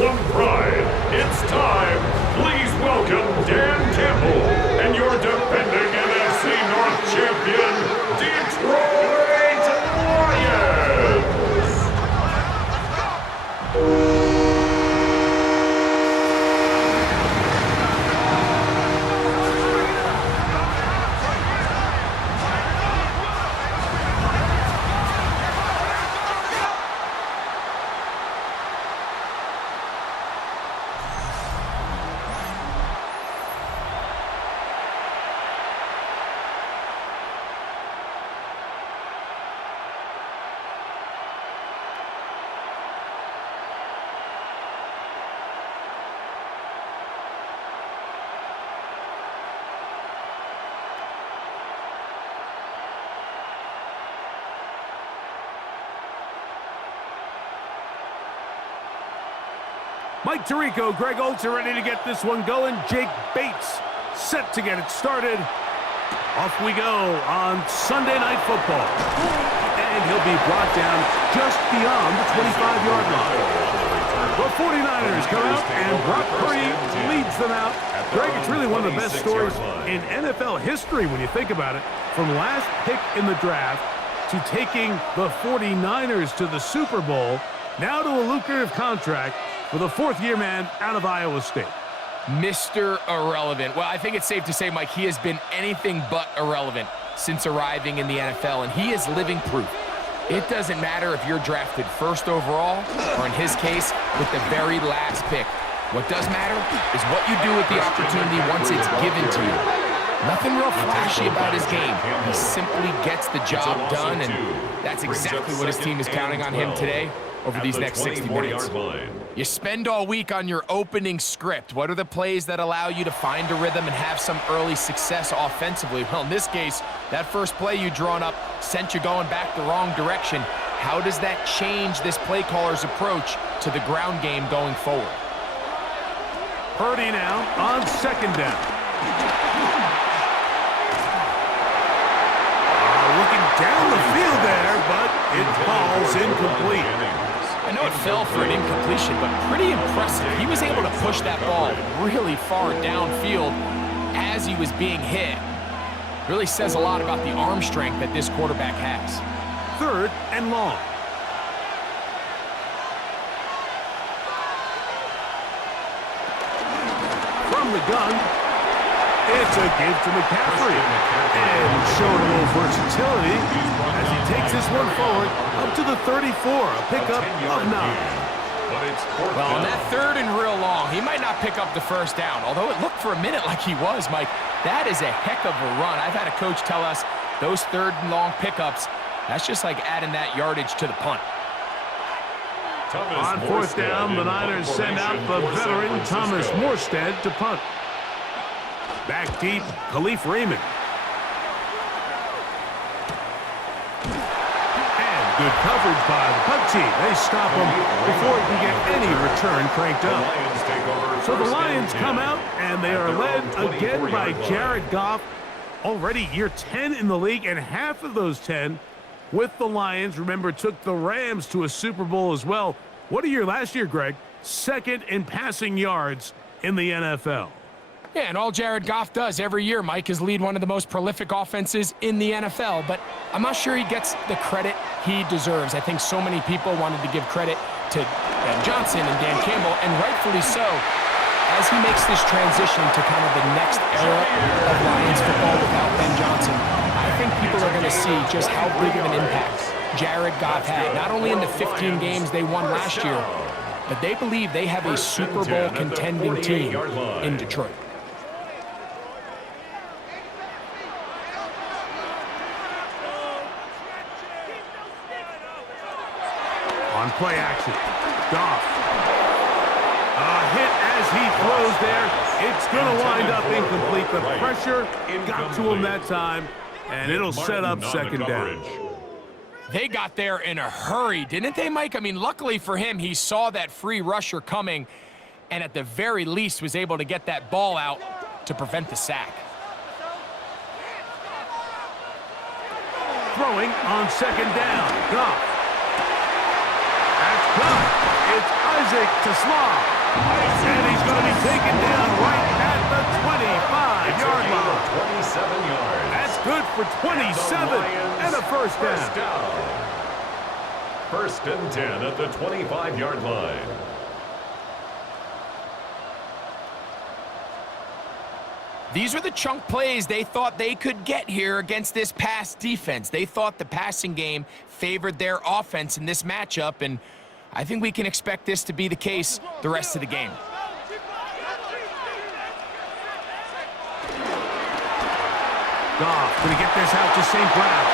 one pride. It's time. Please welcome Dan Campbell and your defending NFC North champion, Detroit Lions. Mike Tirico, Greg Olds are ready to get this one going. Jake Bates set to get it started. Off we go on Sunday Night Football. And he'll be brought down just beyond the 25-yard line. The 49ers come out, and Brock Purdy leads them out. Greg, it's really one of the best stories in NFL history when you think about it. From last pick in the draft to taking the 49ers to the Super Bowl, now to a lucrative contract for the fourth-year man out of Iowa State. Mr. Irrelevant. Well, I think it's safe to say, Mike, he has been anything but irrelevant since arriving in the NFL, and he is living proof. It doesn't matter if you're drafted first overall, or in his case, with the very last pick. What does matter is what you do with the opportunity once it's given to you. Nothing real flashy about his game. He simply gets the job done, and that's exactly what his team is counting on him today over these next 60 minutes. You spend all week on your opening script. What are the plays that allow you to find a rhythm and have some early success offensively? Well, in this case, that first play you drawn up sent you going back the wrong direction. How does that change this play caller's approach to the ground game going forward? Purdy now on second down. Looking down the field there, but it falls incomplete. I know it fell for an incompletion, but pretty impressive. He was able to push that ball really far downfield as he was being hit. Really says a lot about the arm strength that this quarterback has. Third and long. From the gun, it's a give to McCaffrey. And showing a little versatility as he takes this one forward up to the 34, a pickup of 9. Well, on that third and real long, he might not pick up the first down, although it looked for a minute like he was, Mike. That is a heck of a run. I've had a coach tell us those third and long pickups, that's just like adding that yardage to the punt. On fourth down, the Niners send out the veteran Thomas Morstead to punt. Back deep, Khalif Raymond. And good coverage by the punt team. They stop him before he can get any return cranked up. So the Lions come out, and they are led again by Jared Goff. Already year 10 in the league, and half of those 10 with the Lions. Remember, took the Rams to a Super Bowl as well. What a year last year, Greg. Second in passing yards in the NFL. Yeah, and all Jared Goff does every year, Mike, is lead one of the most prolific offenses in the NFL, but I'm not sure he gets the credit he deserves. I think so many people wanted to give credit to Ben Johnson and Dan Campbell, and rightfully so, as he makes this transition to kind of the next era of Lions football without Ben Johnson. I think people are going to see just how big of an impact Jared Goff had, not only in the 15 games they won last year, but they believe they have a Super Bowl contending team in Detroit. On play action, Goff. A hit as he throws there. It's going to wind up incomplete. The pressure got to him that time, and it'll set up second down. They got there in a hurry, didn't they, Mike? I mean, luckily for him, he saw that free rusher coming, and at the very least was able to get that ball out to prevent the sack. Throwing on second down, Goff. That's good. It's Isaac to Slaw. And he's going to be taken down right at the 25-yard line. 27 yards. That's good for 27 and a first down. First and 10 at the 25-yard line. These are the chunk plays they thought they could get here against this pass defense. They thought the passing game favored their offense in this matchup, and I think we can expect this to be the case the rest of the game. Goff going to get this out to St. Brown.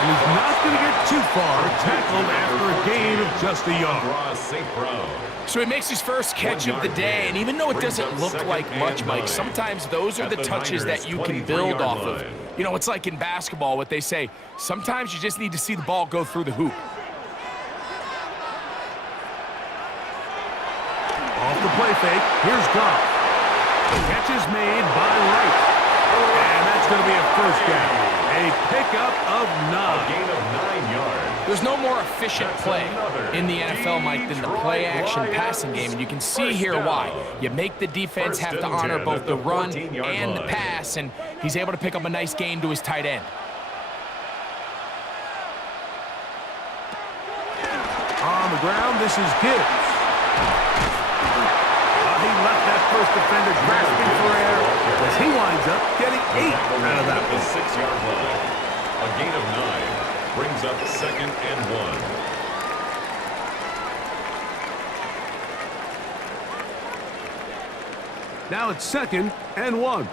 And he's not going to get too far. Tackled after a gain of just a yard. St. Brown. So he makes his first catch of the day, and even though it doesn't look like much, Mike, sometimes those are the touches that you can build off of. You know, it's like in basketball, what they say, sometimes you just need to see the ball go through the hoop. Off the play fake, here's Goff. The catch is made by Wright. And that's going to be a first down. A pickup of 9. A gain of 9 yards. There's no more efficient play in the NFL, Mike, than the play-action passing game, and you can see here why. You make the defense have to honor both the run and the pass, and he's able to pick up a nice gain to his tight end. On the ground, this is Gibbs. He left that first defender grasping for air as he winds up getting 8 out of that The one. 6-yard line. A gain of 9 brings up second and 1. Now it's second and 1.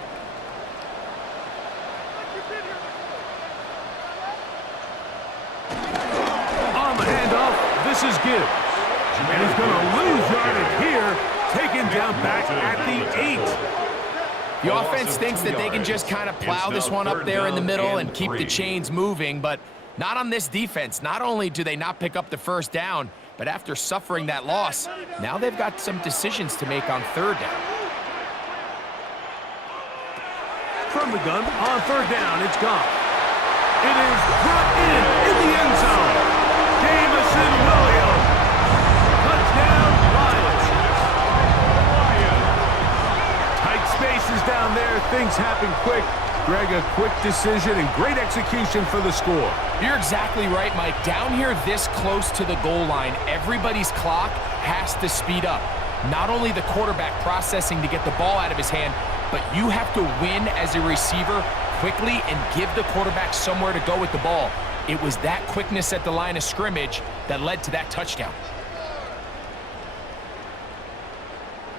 On the handoff, this is Gibbs. And he's going to lose yardage here, taken down back at the 8. The offense thinks that they can just kind of plow this one up there in the middle and keep the chains moving, but not on this defense. Not only do they not pick up the first down, but after suffering that loss, now they've got some decisions to make on third down. From the gun, on third down, it's Goff. It is brought in the end zone. Jamison Williams. Touchdown, Lions. Tight spaces down there. Things happen quick. Greg, a quick decision and great execution for the score. You're exactly right, Mike. Down here this close to the goal line, everybody's clock has to speed up. Not only the quarterback processing to get the ball out of his hand, but you have to win as a receiver quickly and give the quarterback somewhere to go with the ball. It was that quickness at the line of scrimmage that led to that touchdown.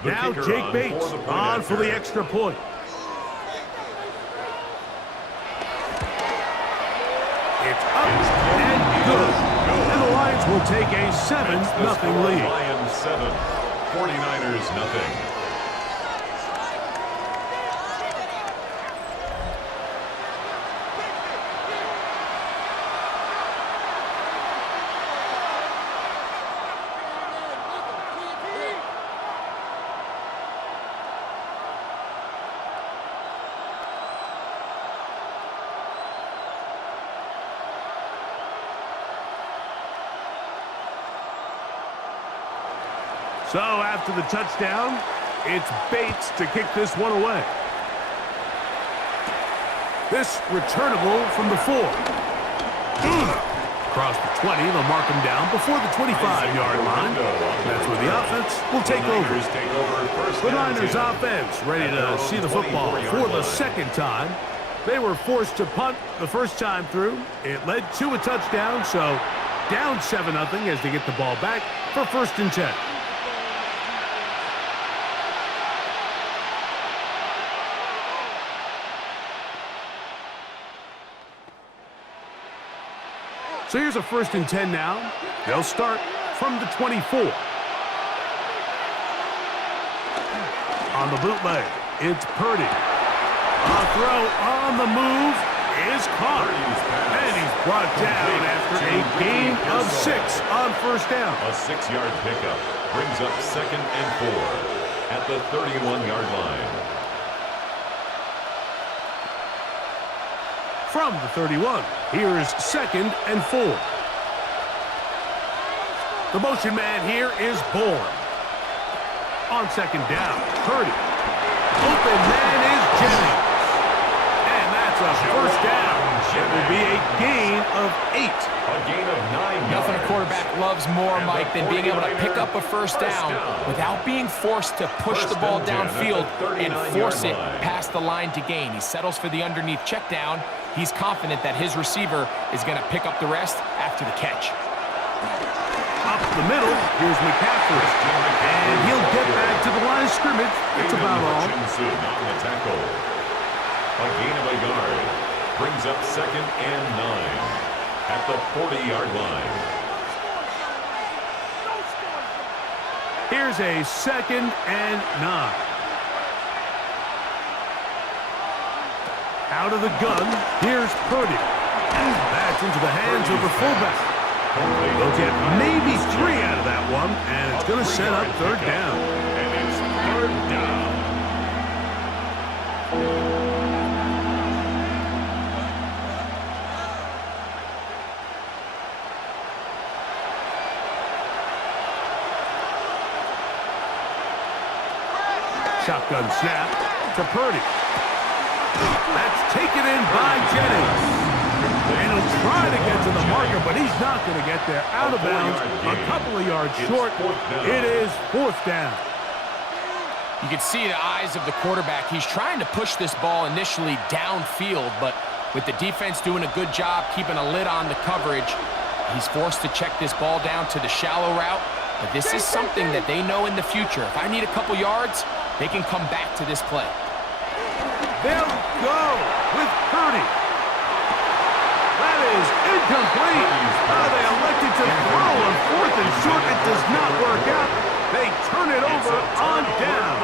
Now Jake Bates on for the extra point. It's up and good. And the Lions will take a 7-0 lead. Lions 7, 49ers nothing. So after the touchdown, it's Bates to kick this one away. This returnable from the 4. Across the 20, they'll mark him down before the 25-yard line. That's where the offense will take over. The Niners offense ready to see the football for the second time. They were forced to punt the first time through. It led to a touchdown, so down 7-0 as they get the ball back for first and 10. So here's a first and 10 now. They'll start from the 24. On the bootleg, it's Purdy. A throw on the move is caught. And he's brought down after a gain of 6 on first down. A 6-yard pickup brings up second and 4 at the 31-yard line. From the 31, here's second and 4. The motion man here is Bourne. On second down, Purdy. Open man is Jennings. And that's a first down. It will be a gain of 8. A gain of 9 Nothing a yards. quarterback loves more, Mike, than being able to pick up a first down without being forced to push the ball downfield and force it past the line to gain. He settles for the underneath check down. He's confident that his receiver is going to pick up the rest after the catch. Up the middle, here's McCaffrey. And he'll get back to the line of scrimmage. That's about all. Hutchinson on the tackle. A gain of a yard. Brings up 2nd and 9 at the 40-yard line. Here's a 2nd and 9. Out of the gun, here's Purdy. That's into the hands of the fullback. They'll get maybe 3 out of that one, and it's going to set up 3rd down. And it's 3rd down. Shotgun snap to Purdy. That's taken in by Jennings. And he'll try to get to the marker, but he's not going to get there. Out of bounds, a couple of yards short. It is 4th down. You can see the eyes of the quarterback. He's trying to push this ball initially downfield, but with the defense doing a good job keeping a lid on the coverage, he's forced to check this ball down to the shallow route. But this is something that they know in the future. If I need a couple yards, they can come back to this play. They'll go with Purdy. That is incomplete. They elected to throw on 4th and short. It does not work out. They turn it over on down.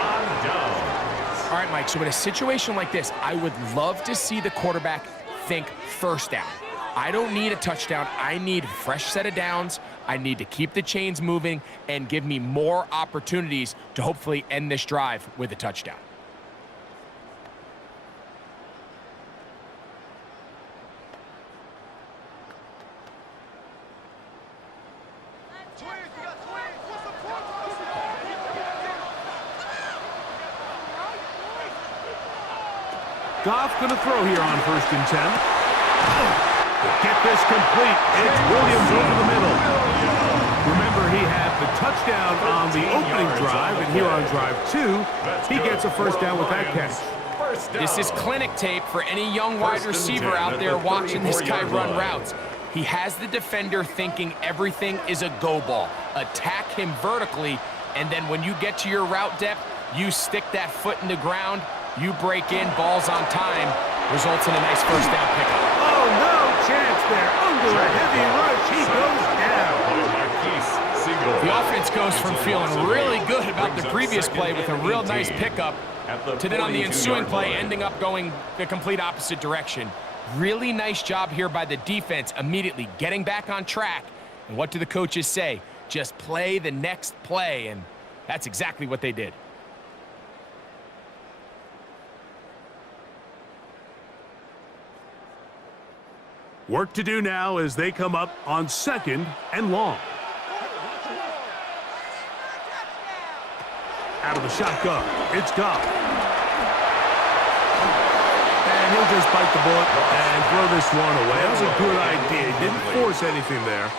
All right, Mike, so in a situation like this, I would love to see the quarterback think first down. I don't need a touchdown. I need a fresh set of downs. I need to keep the chains moving and give me more opportunities to hopefully end this drive with a touchdown. Goff going to throw here on 1st and 10. Get this complete. It's Williams over the middle. Remember, he had the touchdown on the opening drive, and here on drive 2, he gets a first down with that catch. This is clinic tape for any young wide receiver out there watching this guy run routes. He has the defender thinking everything is a go ball. Attack him vertically, and then when you get to your route depth, you stick that foot in the ground, you break in, balls on time, results in a nice first down pickup. Oh, no chance there. Under a heavy rush, he goes down. The offense goes from feeling really good about the previous play with a real nice pickup to then on the ensuing play ending up going the complete opposite direction. Really nice job here by the defense, immediately getting back on track. And what do the coaches say? Just play the next play, and that's exactly what they did. Work to do now as they come up on 2nd and long. Out of the shotgun, it's Goff. And he'll just bite the bullet and throw this one away. That was a good idea. He didn't force anything there.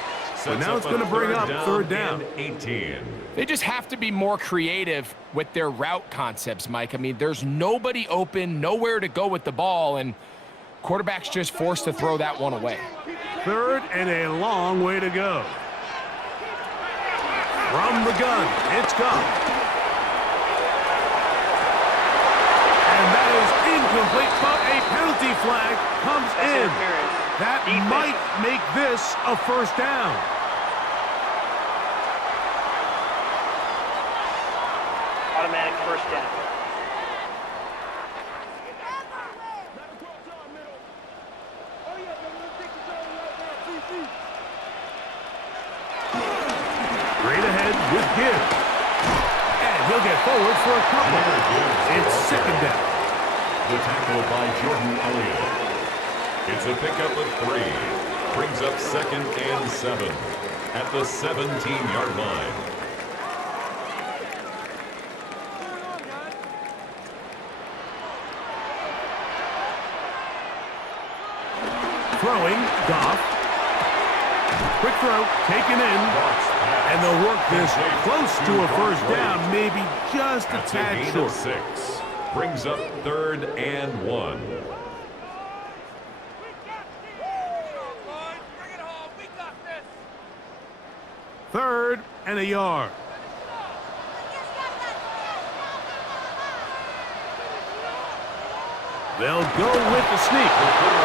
But now it's going to bring up 3rd down. 18. They just have to be more creative with their route concepts, Mike. I mean, there's nobody open, nowhere to go with the ball, and quarterback's just forced to throw that one away. 3rd and a long way to go. From the gun, it's Goff. And that is incomplete, but a penalty flag comes in. That might make this a first down. Automatic first down. Straight ahead with Gibbs. And he'll get forward for a couple. It's 2nd down. The tackle by Jordan Elliott. It's a pickup of 3. Brings up 2nd and 7. at the 17-yard line. Throwing, Goff. Quick throw, taken in. And they'll work this close to a first down, maybe just a tad short. 6. Brings up 3rd and 1. Third and a yard. They'll go with the sneak.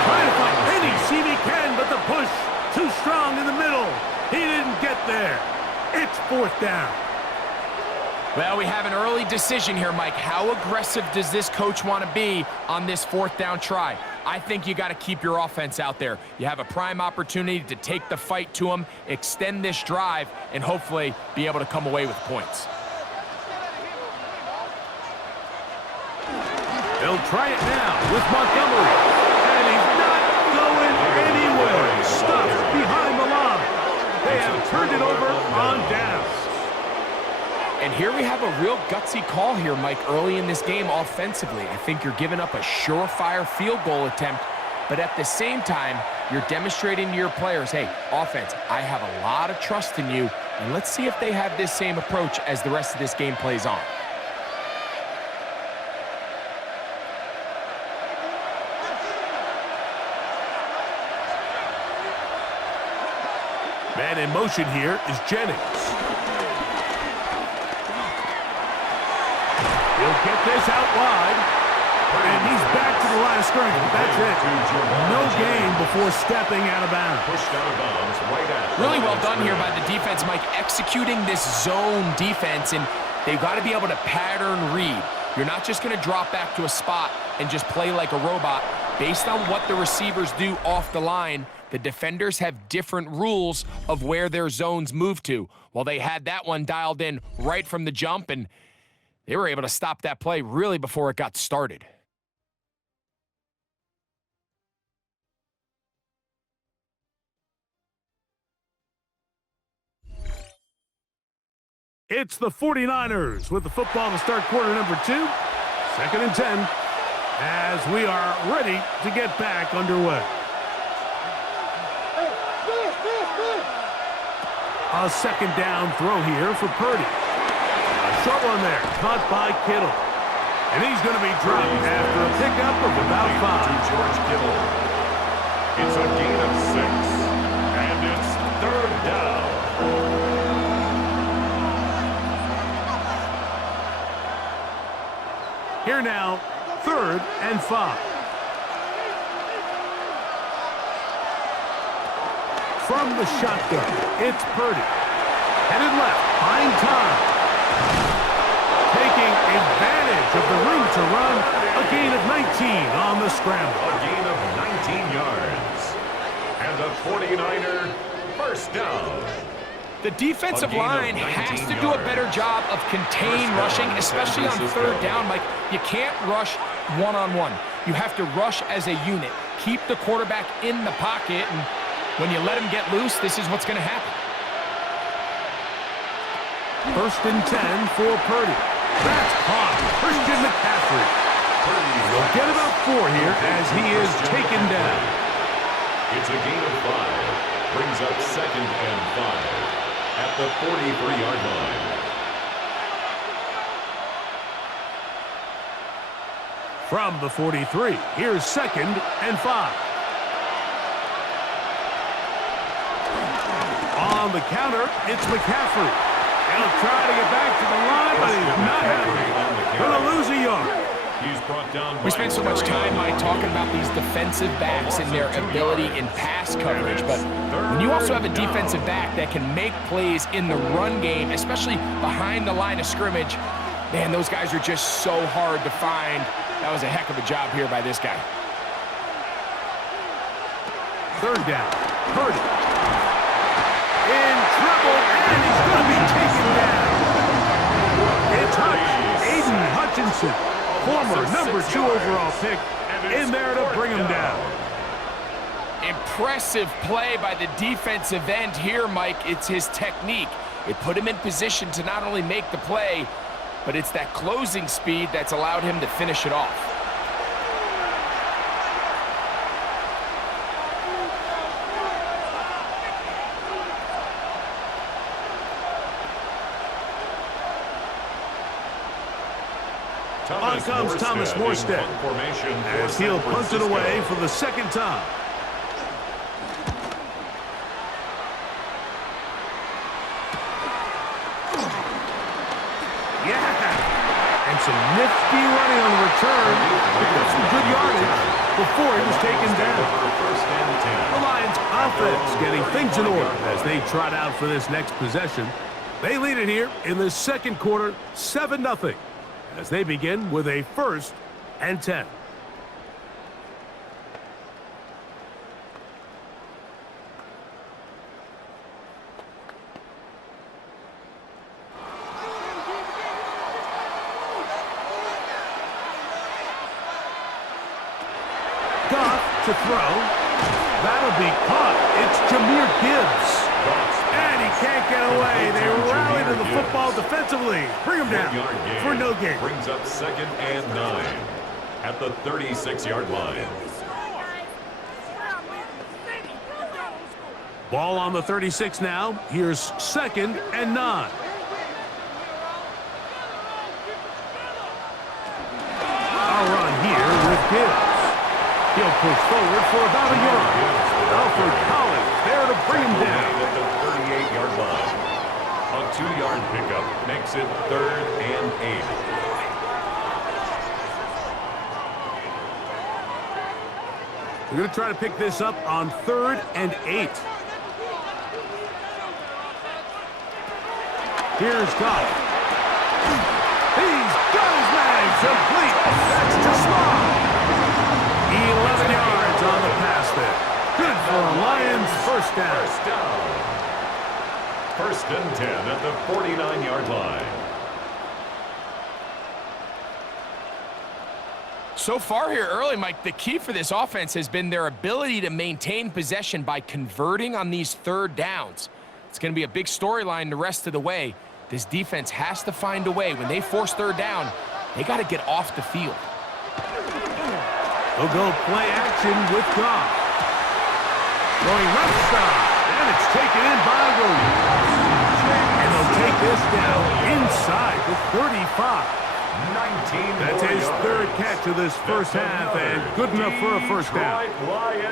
Trying to find any seam he can, but the push too strong in the middle. He didn't get there. It's 4th down. Well, we have an early decision here, Mike. How aggressive does this coach want to be on this 4th down try? I think you got to keep your offense out there. You have a prime opportunity to take the fight to them, extend this drive, and hopefully be able to come away with points. They'll try it now with Montgomery. And he's not going anywhere. Stuffed behind the line. They have turned it over on downs. And here we have a real gutsy call here, Mike, early in this game offensively. I think you're giving up a surefire field goal attempt, but at the same time, you're demonstrating to your players, hey, offense, I have a lot of trust in you, and let's see if they have this same approach as the rest of this game plays on. Man in motion here is Jennings. He'll get this out wide. And he's back to the line of scrimmage. That's it. No gain before stepping out of bounds. Pushed out of bounds right at. Really well done here by the defense, Mike, executing this zone defense, and they've got to be able to pattern read. You're not just going to drop back to a spot and just play like a robot. Based on what the receivers do off the line, the defenders have different rules of where their zones move to. Well, they had that one dialed in right from the jump, and they were able to stop that play really before it got started. It's the 49ers with the football to start quarter number 2. 2nd and 10 as we are ready to get back underway. A 2nd down throw here for Purdy. A short one there, caught by Kittle. And he's going to be dropped after a pickup of about 5. To George Kittle. It's a gain of 6. And it's 3rd down. Here now, 3rd and 5. From the shotgun, it's Purdy. Headed left, buying time. Taking advantage of the room to run. A gain of 19 on the scramble. A gain of 19 yards. And a 49er first down. The defensive line has to do a better job of contain rushing, especially on 3rd down. Like, you can't rush one-on-one. You have to rush as a unit. Keep the quarterback in the pocket, and when you let him get loose, this is what's going to happen. 1st and 10 for Purdy. That's caught. Christian McCaffrey. He'll get about 4 here as he is taken down. It's a gain of 5. Brings up 2nd and 5 at the 43-yard line. From the 43, here's 2nd and 5. On the counter, it's McCaffrey. He'll try to get back to the line, but he's not happy. Going to lose a yard. He's brought down. We spent so much time, Mike, talking about these defensive backs and their ability in pass coverage, but when you also have a defensive back that can make plays in the run game, especially behind the line of scrimmage, man, those guys are just so hard to find. That was a heck of a job here by this guy. 3rd down. Purdy. In trouble, and he's going to be taken down. It's Aiden Hutchinson, former number 2 overall pick, in there to bring him down. Impressive play by the defensive end here, Mike. It's his technique. It put him in position to not only make the play, but it's that closing speed that's allowed him to finish it off. On comes Thomas Morstead as he'll punt it away for the second time. Yeah! And some nifty running on the return. Picked up some good yardage before he was taken down. The Lions offense getting things in order as they trot out for this next possession. They lead it here in the second quarter, 7-0. As they begin with a 1st and 10. Goff to throw. That'll be caught. It's Jahmyr Gibbs. And he can't get away. They rally to the football defensively. Bring him down for no gain. Brings up 2nd and 9 at the 36-yard line. Ball on the 36 now. Here's 2nd and 9. A run here with Gibbs. He'll push forward for about a yard. Alfred Collins there to bring him down. At the 38-yard line. A 2-yard pickup makes it 3rd and 8. We're going to try to pick this up on 3rd and 8. Here's Goff. He's got his man complete. That's to Smart. 11 yards on the pass there. Good for a Lions first down. 1st and 10 at the 49-yard line. So far here early, Mike, the key for this offense has been their ability to maintain possession by converting on these 3rd downs. It's going to be a big storyline the rest of the way. This defense has to find a way. When they force 3rd down, they got to get off the field. They'll go play action with Goff. Going left side, and it's taken in by Williams. And they'll take this down inside the 35. 19 That's his yards. 3rd catch of this first half, and good enough for a first down.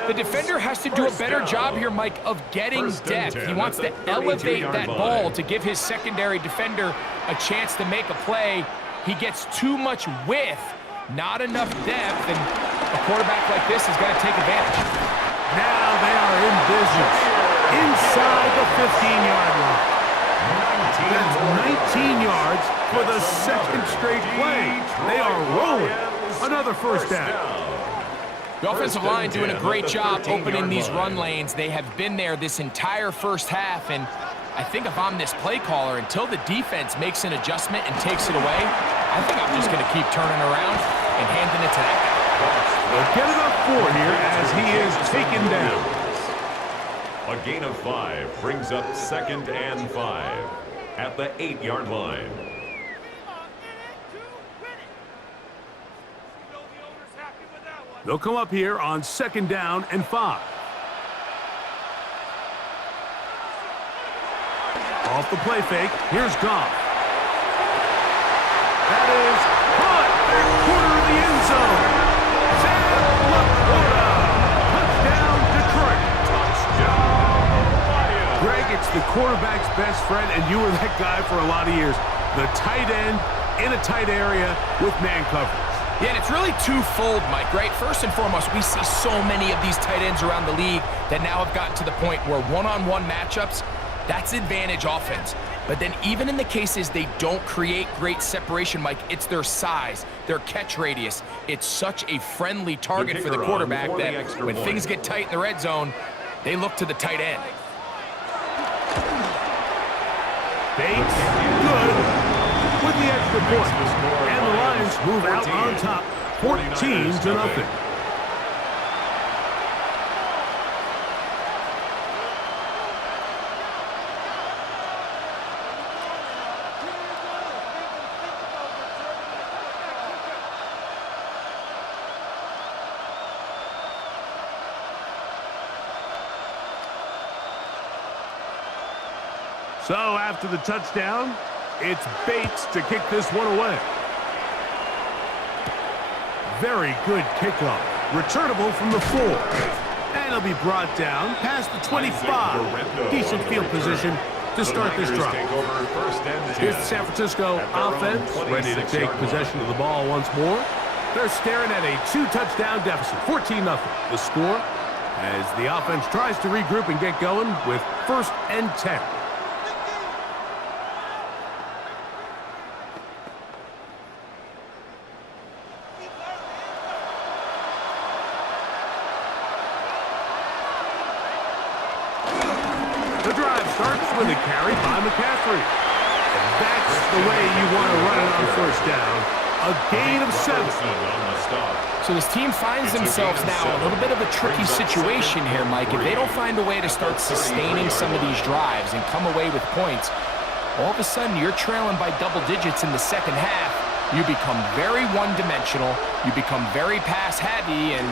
The defender has to do a better job here, Mike, of getting depth. He wants to elevate that ball to give his secondary defender a chance to make a play. He gets too much width, not enough depth, and a quarterback like this is going to take advantage. Now they are in business inside the 15-yard line. That's 19 yards for the 2nd straight play. They are rolling. Another first down. The offensive line doing a great job opening these run lanes. They have been there this entire first half, and I think if I'm this play caller, until the defense makes an adjustment and takes it away, I think I'm just going to keep turning around and handing it to that guy. They'll get it up 4 here as he is taken down. A gain of 5 brings up 2nd and 5 at the 8-yard line. They'll come up here on 2nd down and 5. Off the play fake, here's Goff. That is caught back corner of the end zone. Sam LaPorta. Touchdown, Detroit. Greg, it's the quarterback's best friend, and you were that guy for a lot of years. The tight end in a tight area with man coverage. Yeah, and it's really twofold, Mike, right? First and foremost, we see so many of these tight ends around the league that now have gotten to the point where one-on-one matchups, that's advantage offense. But then even in the cases they don't create great separation, Mike, it's their size, their catch radius. It's such a friendly target for the quarterback that when things get tight in the red zone, they look to the tight end. Bates, good, with the extra point. And the Lions move out on top, 14-0. So after the touchdown, it's Bates to kick this one away. Very good kickoff. Returnable from the 4. And it'll be brought down past the 25. Decent field position to start this drive. Here's the San Francisco offense, ready to take possession of the ball once more. They're staring at a 2-touchdown deficit, 14-0. The score as the offense tries to regroup and get going with 1st and 10. The drive starts with a carry by McCaffrey. And that's the way you want to run it on 1st down. A gain of 7. So this team finds themselves now in a little bit of a tricky situation here, Mike. If they don't find a way to start sustaining some of these drives and come away with points, all of a sudden you're trailing by double digits in the 2nd half. You become very one-dimensional. You become very pass-heavy, and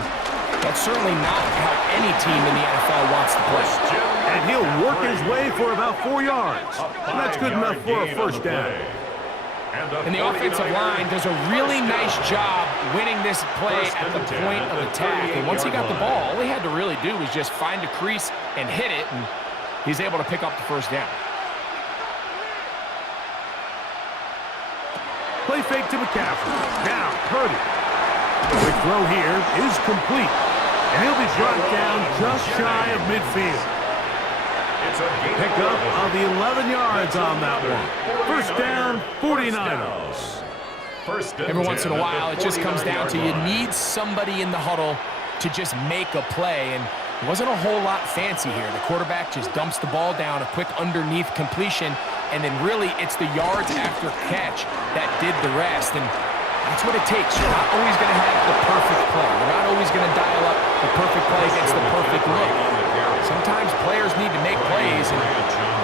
that's certainly not how any team in the NFL wants to play. And he'll work his way for about 4 yards. And that's good enough for a 1st down. And the offensive line does a really nice job winning this play at the point of attack. And once he got the ball, all he had to really do was just find a crease and hit it, and he's able to pick up the 1st down. Play fake to McCaffrey. Now, Purdy. The quick throw here is complete. And he'll be brought down just shy of midfield. Pickup of the 11 yards on that one. 1st down, 49ers. Every once in a while, it just comes down to you need somebody in the huddle to just make a play, and it wasn't a whole lot fancy here. The quarterback just dumps the ball down, a quick underneath completion, and then really it's the yards after catch that did the rest, and that's what it takes. You're not always going to have the perfect play. You're not always going to dial up the perfect play against the perfect look. Sometimes players need to make plays, and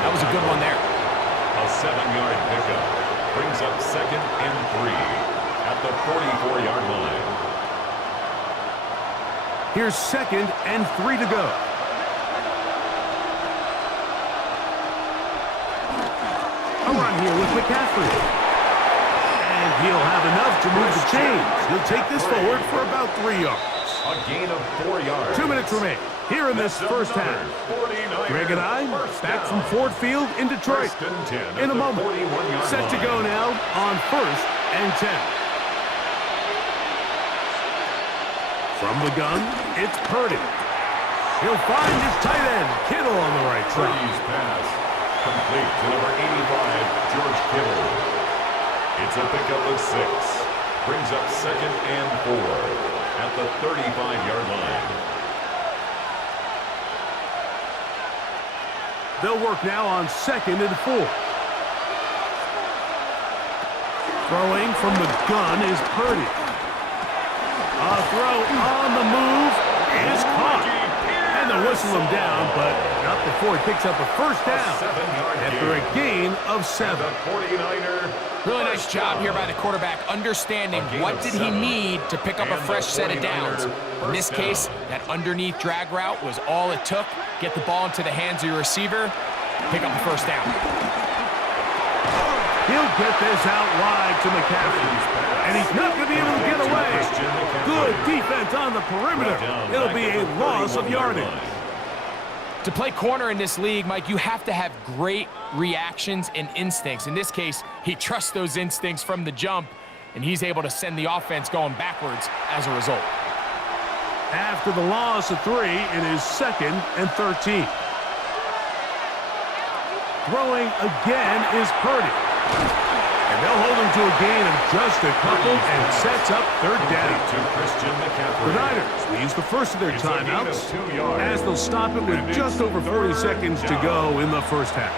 that was a good one there. A 7-yard pickup brings up 2nd and 3 at the 44-yard line. Here's 2nd and 3 to go. A run here with McCaffrey. And he'll have enough to move the chains. He'll take this forward for about 3 yards. A gain of 4 yards. 2 minutes remain here in this 1st half. Greg and I back from Ford Field in Detroit. In a moment, set to go now on 1st and 10. From the gun, it's Purdy. He'll find his tight end, Kittle, on the right side. Purdy's pass complete to number 85, George Kittle. It's a pickup of 6. Brings up 2nd and 4 at the 35-yard line. They'll work now on 2nd and 4. Throwing from the gun is Purdy. A throw on the move is caught. And they'll whistle him down, but not before he picks up a 1st down after a gain of 7. Really nice job here by the quarterback, understanding what did he need to pick up a fresh set of downs. In this case, that underneath drag route was all it took. Get the ball into the hands of your receiver, pick up the 1st down. He'll get this out wide to McCaffrey, and he's not going to be able to get away. Good defense on the perimeter. It'll be a loss of yardage. To play corner in this league, Mike, you have to have great reactions and instincts. In this case, he trusts those instincts from the jump, and he's able to send the offense going backwards as a result. After the loss of 3, it is 2nd and 13. Throwing again is Purdy. And they'll hold him to a gain of just a couple and sets up 3rd down. The Niners will use the first of their timeouts as they'll stop it with just over 40 seconds to go in the 1st half.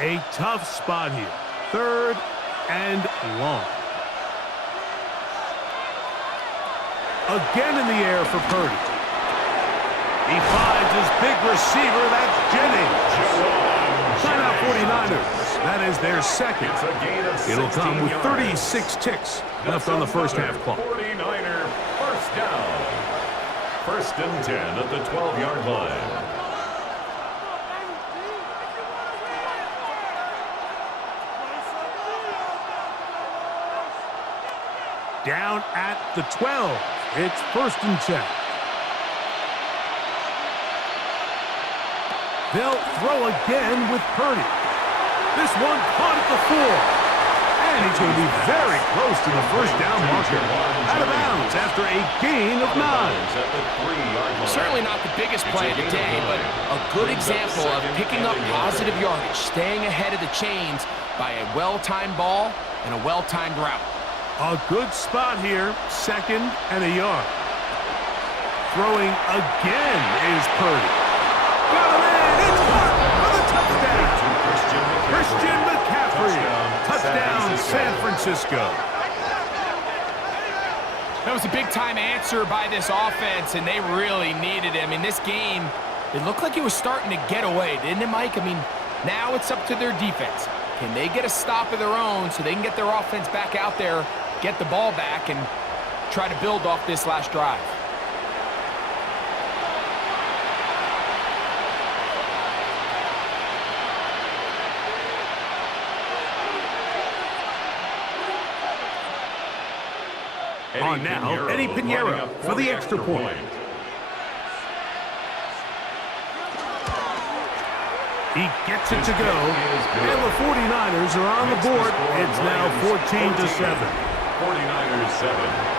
A tough spot here. 3rd and long. Again in the air for Purdy. He finds his big receiver. That's Jennings. Timeout 49ers. That is their second. It's a gain of It'll come 16 with yards. 36 ticks left on the first half clock. 49er first down. First and 10 at the 12-yard line. Down at the 12. It's first and 10. They'll throw again with Purdy. This one caught at the 4. And he's going to be very close to the first down marker. Out of bounds after a gain of 9. Certainly not the biggest play of the day, but a good example of picking up positive yardage, staying ahead of the chains by a well-timed ball and a well-timed route. A good spot here, second and a yard. Throwing again is Purdy. Got him in, it's caught for the touchdown. Christian McCaffrey, touchdown San Francisco. That was a big-time answer by this offense, and they really needed it. I mean, this game, it looked like it was starting to get away, didn't it, Mike? I mean, now it's up to their defense. Can they get a stop of their own so they can get their offense back out there, get the ball back, and try to build off this last drive? On now, Eddie Pinheiro for the extra point. He gets it to go, and the 49ers are on the board. It's now 14-7. 49ers 7.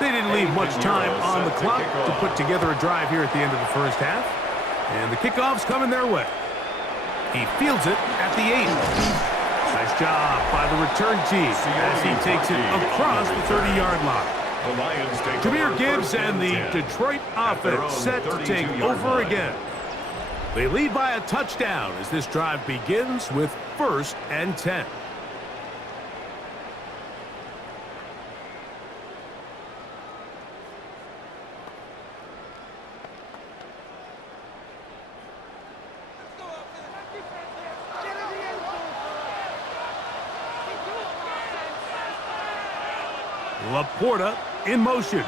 They didn't leave much time on the clock to put together a drive here at the end of the first half. And the kickoff's coming their way. He fields it at the 8. Nice job by the return team as he takes it across the 30-yard line. Jahmyr Gibbs and the Detroit offense set to take over again. They lead by a touchdown as this drive begins with first and 10. Laporta in motion.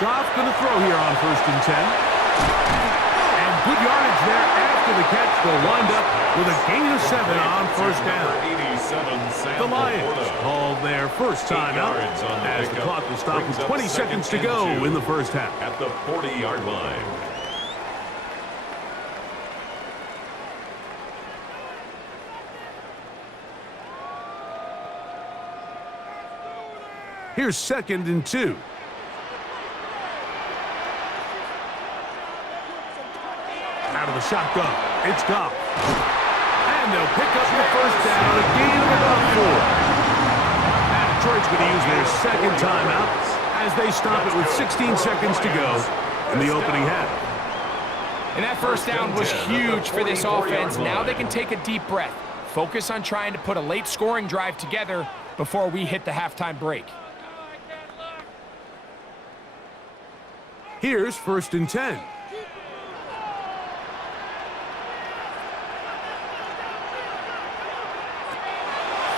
Goff going to throw here on first and 10. And good yardage there after the catch. They'll wind up with a gain of 7 on first down. The Lions called their first timeout as the clock will stop with 20 seconds to go in the first half. At the 40-yard line. Here's second and 2. Out of the shotgun, it's Goff. And they'll pick up the first down, a gain of about 4. And Detroit's going to use their second timeout as they stop it with 16 seconds to go in the opening half. And that first down was huge for this offense. Now they can take a deep breath. Focus on trying to put a late scoring drive together before we hit the halftime break. Here's first and 10.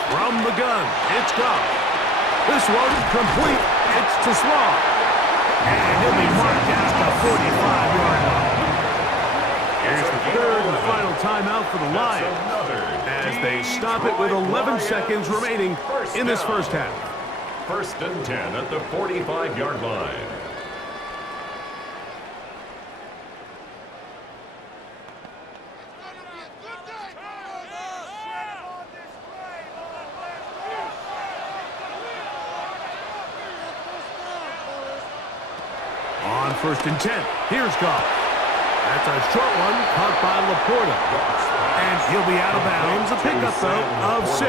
From the gun, it's Goff. This one complete. It's to Slaw. And he'll be marked at the 45-yard line. Here's the third and final timeout for the Lions as they stop it with 11 seconds remaining in this first half. First and 10 at the 45-yard line. On first and 10, here's Goff. That's a short one caught by Laporta. And he'll be out of bounds. A pickup, though, of 6.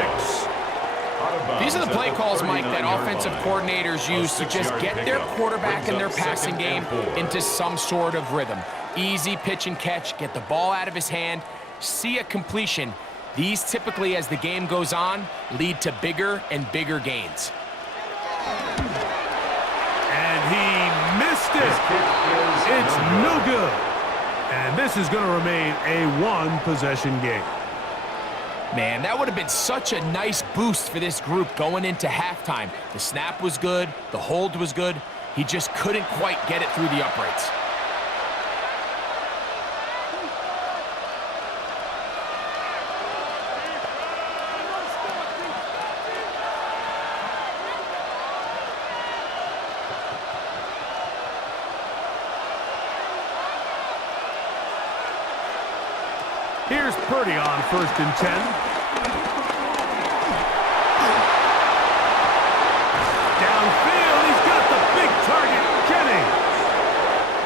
These are the play calls, Mike, that offensive coordinators use to just get their quarterback and their passing game into some sort of rhythm. Easy pitch and catch, get the ball out of his hand, see a completion. These typically, as the game goes on, lead to bigger and bigger gains. And he missed it. It's no good. And this is going to remain a one-possession game. Man, that would have been such a nice boost for this group going into halftime. The snap was good, the hold was good. He just couldn't quite get it through the uprights. Here's Purdy on 1st and 10. Downfield, he's got the big target, Jennings.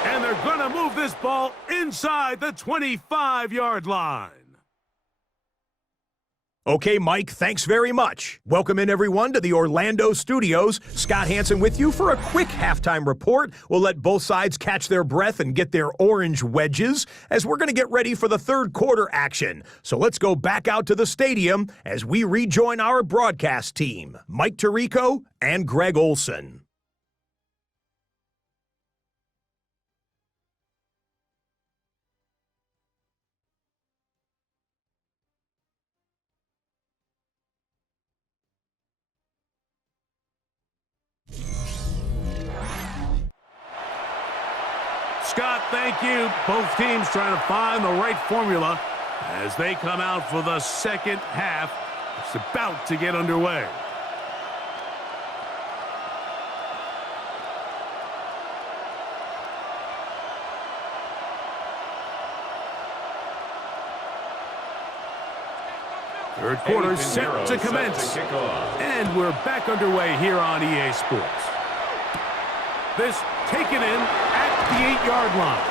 And they're going to move this ball inside the 25-yard line. Okay, Mike, thanks very much. Welcome in, everyone, to the Orlando studios. Scott Hansen with you for a quick halftime report. We'll let both sides catch their breath and get their orange wedges as we're going to get ready for the third quarter action. So let's go back out to the stadium as we rejoin our broadcast team, Mike Tirico and Greg Olson. Scott, thank you. Both teams trying to find the right formula as they come out for the second half. It's about to get underway. Third quarter set to commence. And we're back underway here on EA Sports. This taken in at the 8-yard line.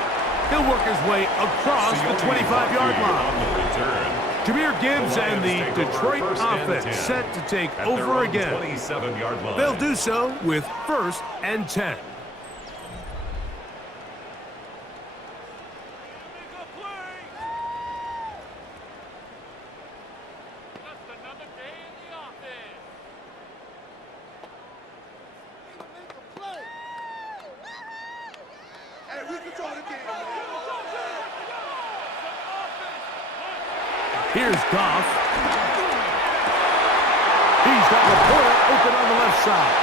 He'll work his way across the 25-yard line. Jahmyr Gibbs and the Detroit offense set to take over again. They'll do so with 1st and 10. Here's Goff. He's got Laporta open on the left side.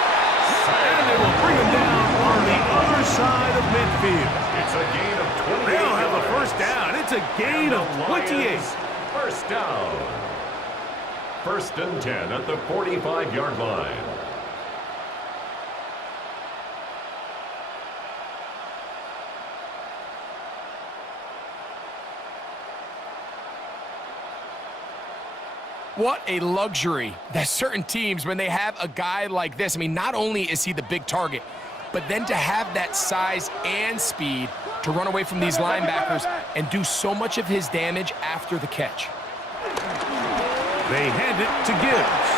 And they will bring him down on the other side of midfield. It's a gain of 28. They'll have a first down. It's a gain of 28. First down. 1st and 10 at the 45-yard line. What a luxury that certain teams, when they have a guy like this, I mean, not only is he the big target, but then to have that size and speed to run away from these linebackers and do so much of his damage after the catch. They hand it to Gibbs.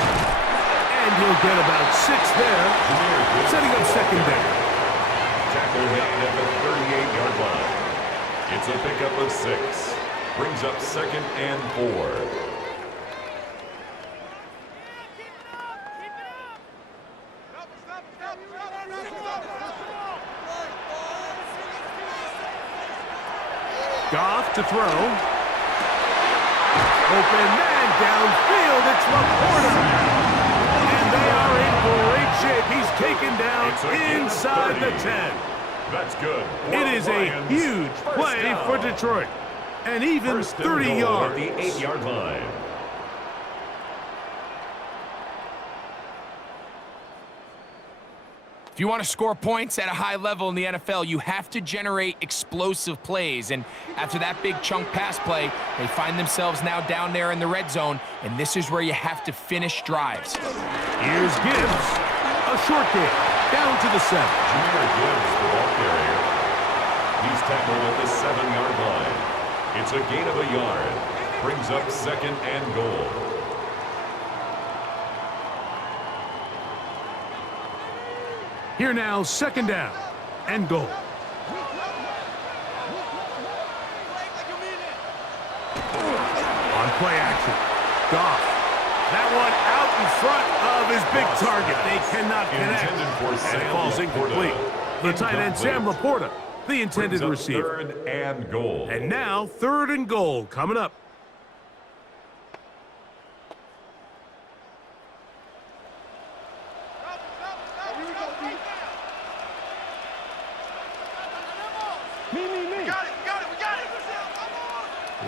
And he'll get about 6 there, setting up second down. Tackle made at the 38-yard line. It's a pickup of 6. Brings up 2nd and 4. Goff to throw. Open man downfield. It's Laporta. And they are in great shape. He's taken down inside the 10. That's good. It is a huge play for Detroit. And even 30 yards. At the 8-yard line. If you want to score points at a high level in the NFL, you have to generate explosive plays. And after that big chunk pass play, they find themselves now down there in the red zone, and this is where you have to finish drives. Here's Gibbs. A short kick. Down to the 7. Jahmyr Gibbs, the ball carrier. He's tackled at the 7-yard line. It's a gain of a yard. Brings up 2nd and goal. Here now, second down and goal. On play action, Goff. That one out in front of his big target. They cannot connect, and it falls incomplete. The tight end, Sam Laporta, the intended receiver. Third and goal. And now, third and goal coming up.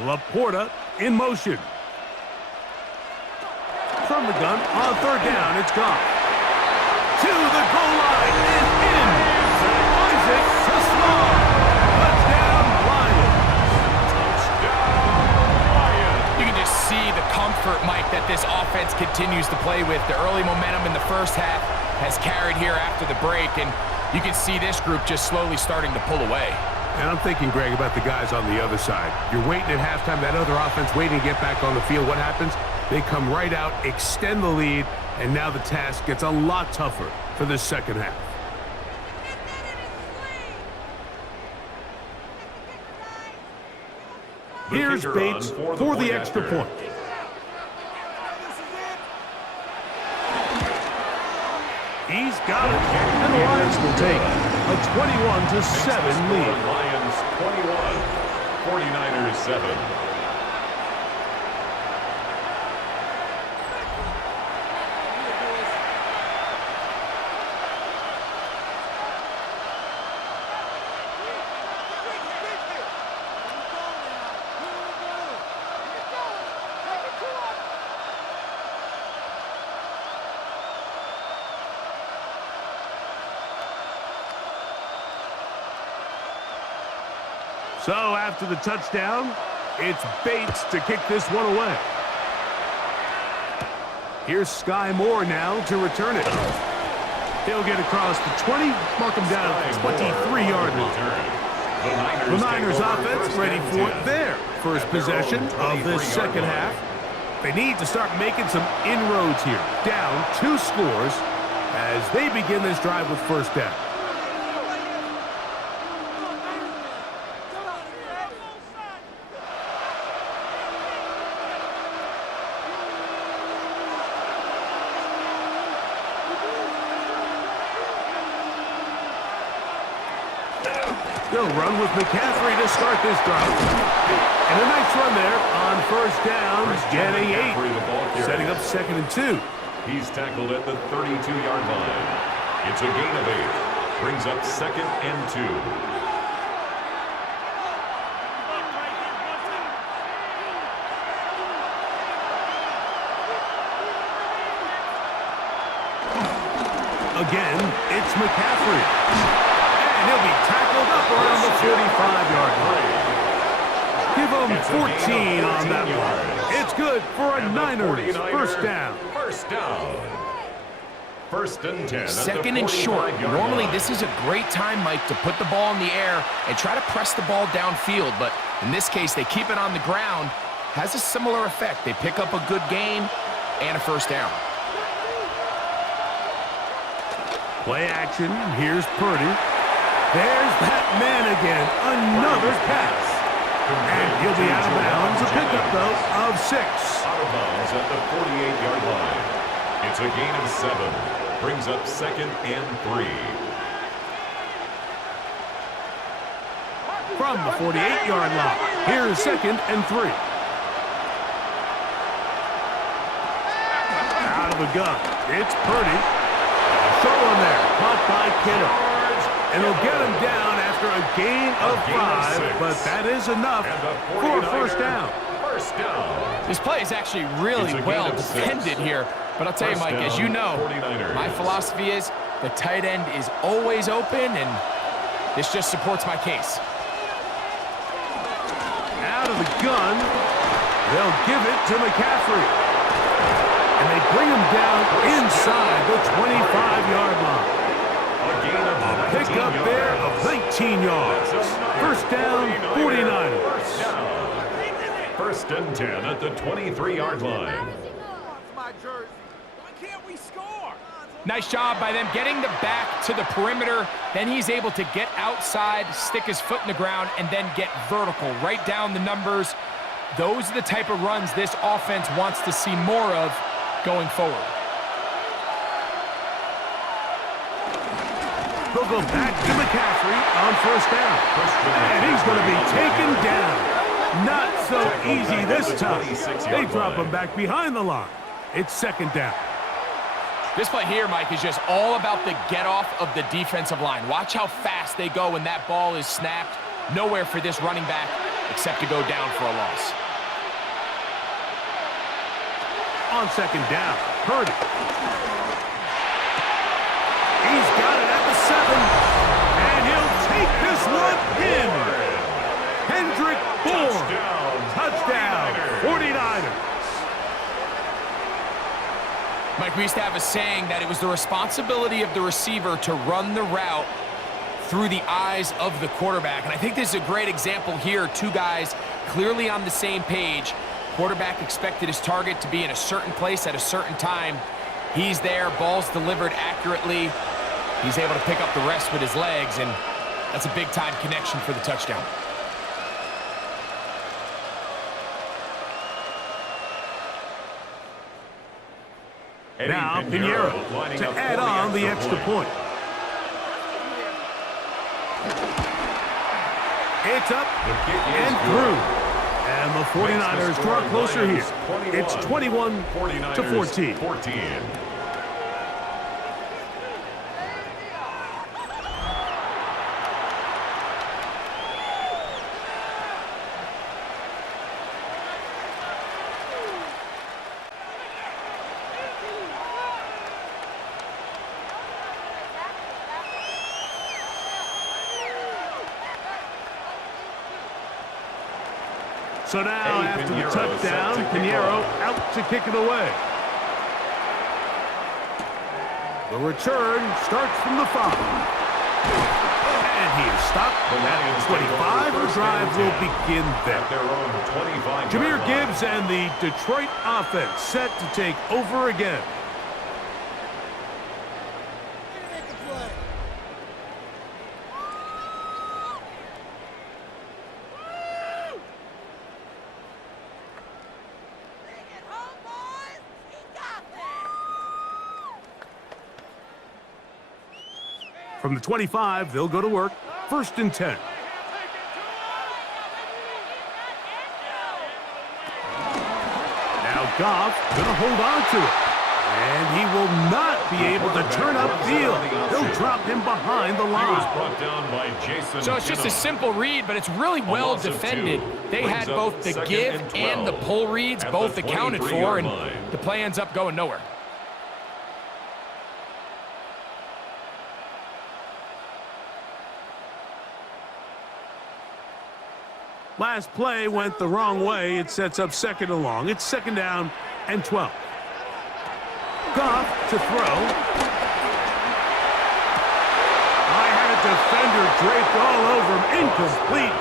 Laporta in motion. From the gun on third down, it's gone. To the goal line and in. Isaac to Small. Touchdown, Lions. You can just see the comfort, Mike, that this offense continues to play with. The early momentum in the first half has carried here after the break, and you can see this group just slowly starting to pull away. And I'm thinking, Greg, about the guys on the other side. You're waiting at halftime, that other offense waiting to get back on the field. What happens? They come right out, extend the lead, and now the task gets a lot tougher for this second half. Here's Bates for the extra point. He's got it, and the Lions will take a 21-7 lead. Lions 21, 49ers 7. So after the touchdown, it's Bates to kick this one away. Here's Sky Moore now to return it. He'll get across the 20, mark him down at the 23-yard line. The Niners offense ready for their first possession of this second half. They need to start making some inroads here. Down 2 scores as they begin this drive with first down. They'll run with McCaffrey to start this drive. And a nice run there on first down, getting 8. Setting up 2nd and 2. He's tackled at the 32-yard line. It's a gain of 8. Brings up 2nd and 2. Again, it's McCaffrey. And he'll be tackled up around the 45-yard line. Give him 14 on that one. It's good for a Niners first down. First down. First and 10. Second and short. Normally, this is a great time, Mike, to put the ball in the air and try to press the ball downfield. But in this case, they keep it on the ground. Has a similar effect. They pick up a good gain and a first down. Play action. Here's Purdy. There's that man again. Another pass. And he'll be out of bounds. A pickup, though, of 6. Out of bounds at the 48-yard line. It's a gain of 7. Brings up 2nd and 3. From the 48-yard line, here's 2nd and 3. Out of the gun, it's Purdy. Short one there, caught by Kittle. And he'll get him down after a gain of 5, but that is enough for a first down. First down. This play is actually really well defended here. But I'll tell you, Mike, as you know, my philosophy is the tight end is always open, and this just supports my case. Out of the gun, they'll give it to McCaffrey. And they bring him down inside the 25-yard line. A pickup there of 19 yards. First down, 49ers. First and 10 at the 23-yard line. My jersey. Why can't we score? Nice job by them getting the back to the perimeter. Then he's able to get outside, stick his foot in the ground, and then get vertical, right down the numbers. Those are the type of runs this offense wants to see more of going forward. They'll go back to McCaffrey on first down. And he's going to be taken down. Not so easy this time. They drop him back behind the line. It's second down. This play here, Mike, is just all about the get-off of the defensive line. Watch how fast they go when that ball is snapped. Nowhere for this running back except to go down for a loss. On second down, Purdy. He's got it at the 7, and he'll take this one in. Hendrick Bourne. Touchdown, 49ers. Mike, we used to have a saying that it was the responsibility of the receiver to run the route through the eyes of the quarterback. And I think this is a great example here. Two guys clearly on the same page. Quarterback expected his target to be in a certain place at a certain time. He's there, ball's delivered accurately. He's able to pick up the rest with his legs, and that's a big-time connection for the touchdown. Now Pinheiro to add on the extra point. It's up and through. And the 49ers draw closer here. It's 21-14. So now, after the touchdown, Pinheiro out to kick it away. The return starts from the 5. And he is stopped at the 25. The drive will begin there. Jahmyr Gibbs and the Detroit offense set to take over again. From the 25, they'll go to work. 1st and 10. Now Goff going to hold on to it. And he will not be able to turn upfield. They'll drop him behind the line. So it's just a simple read, but it's really well defended. They had both the give and the pull reads, both accounted for, and the play ends up going nowhere. Last play went the wrong way. It sets up 2nd and long. It's 2nd down and 12. Goff to throw. I had a defender draped all over him. Incomplete.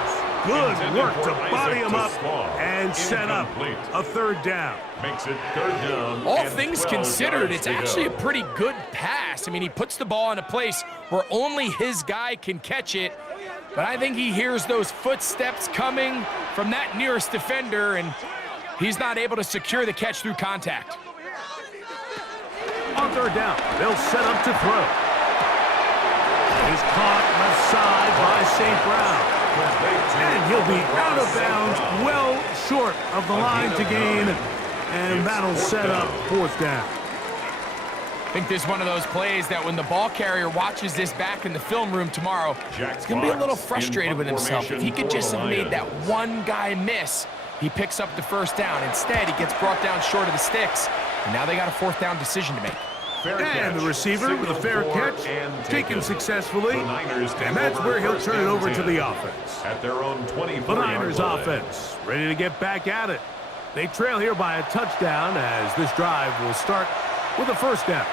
Good work to body him up and set up a 3rd down. Makes it 3rd down. All things considered, it's actually a pretty good pass. I mean, he puts the ball in a place where only his guy can catch it. But I think he hears those footsteps coming from that nearest defender, and he's not able to secure the catch through contact. On 3rd down, they'll set up to throw. He's caught left side by St. Brown. And he'll be out of bounds, well short of the line to gain, and that'll set up 4th down. I think this is one of those plays that when the ball carrier watches this back in the film room tomorrow, he's going to be a little frustrated with himself. If he could just have made that one guy miss, he picks up the 1st down. Instead, he gets brought down short of the sticks, and now they got a 4th down decision to make. And the receiver with a fair catch, taken successfully, and that's where he'll turn it over to the offense. At their own 24-yard The Niners line. offense ready to get back at it. They trail here by a touchdown as this drive will start with a 1st down.